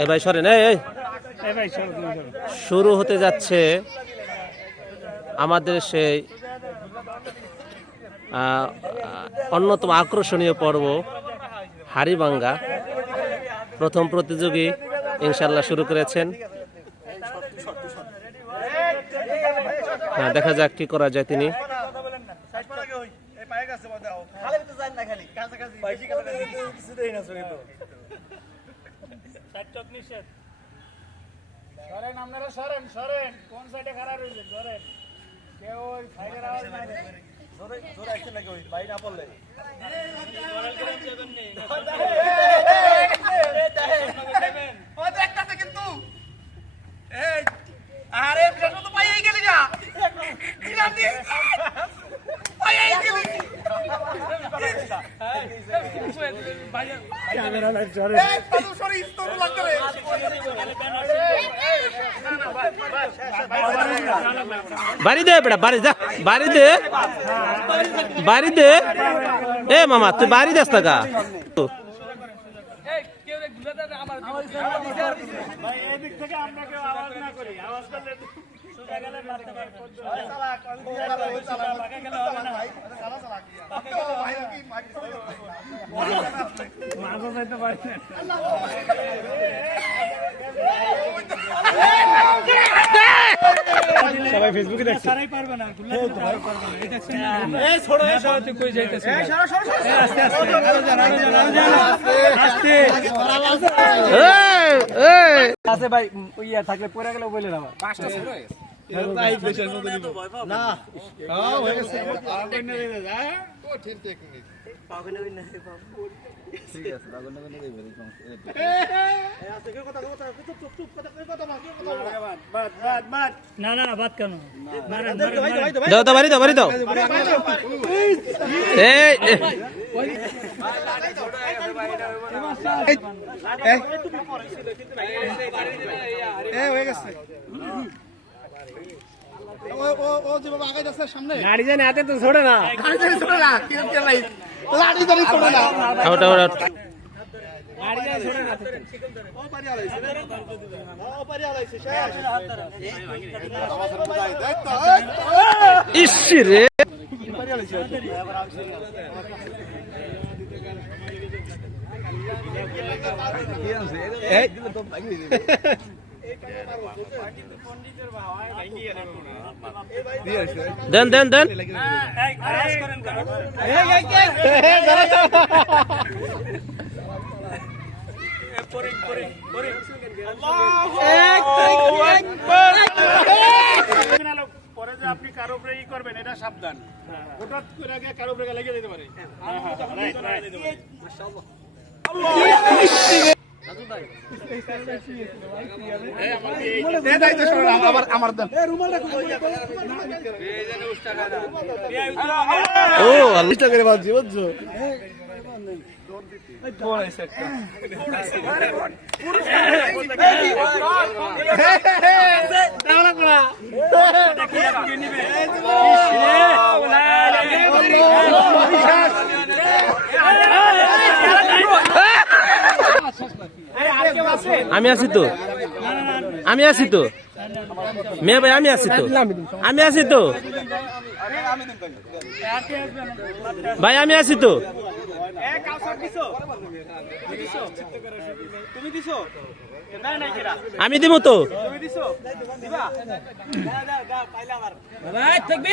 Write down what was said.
এই ভাই সরেন এই শুরু হতে যাচ্ছে আমাদের সেই অন্যতম আকর্ষণীয় পর্ব হাড়িবাঙ্গা। প্রথম প্রতিযোগী ইনশাল্লাহ শুরু করেছেন। হ্যাঁ দেখা যাক কি করা যায় তিনি। সাইড নিষেধ সরেন আপনারা সরেন সরেন কোন সাইডে খারাপ রয়েছে সরেন কেউ ওই ফাইলের আওয়াজ নাই আরে বিরাট তো পাইয়ে গেলি না বিরাট পাইয়ে গেলি ক্যামেরা লাইট সরেন এই তাদু সরি তোর লাগতে রে বাড়ি দে বেটা বাড়ি যা বাড়ি দে বাড়ি দে এ মামা তুই বাড়ি যাস টাকা ভাই যাইতে পারি সবাই ফেসবুকে দেখছে সারাই পারবে না গুল্লা দিতে পারবে না এই দেখছেন এই ছোড়ো এই ছোড়ো তুই কই যাইতেছিস এই সরো সরো আস্তে আস্তে আরও যান আরও যান আরও যান আস্তে এই, এই। আছে ভাই ইয়া থাকলে পড়ে গেলে বলে দাও পাঁচটা ছিল না। না বাদ কেন? মারেন, মারেন, মারেন। দাও দাও বাড়ি দাও বাড়ি দাও। এই এ, আউট আউট আউট গাড়ি জানে ছোড়ে না। ইস রে। দেন দেন দেন। পরে যে আপনি কারও উপরে ই করবেন এটা সাবধান হঠাৎ করে কারও উপরে লেগে পারে ও আল্লাহ আমি আছি তো। আমি আছি তো। মেয়ে ভাই আমি আছি তো। আমি আছি তো। ভাই আমি আছি তো। তুমি দিছো না নাই কেডা আমি দিব তো তুমি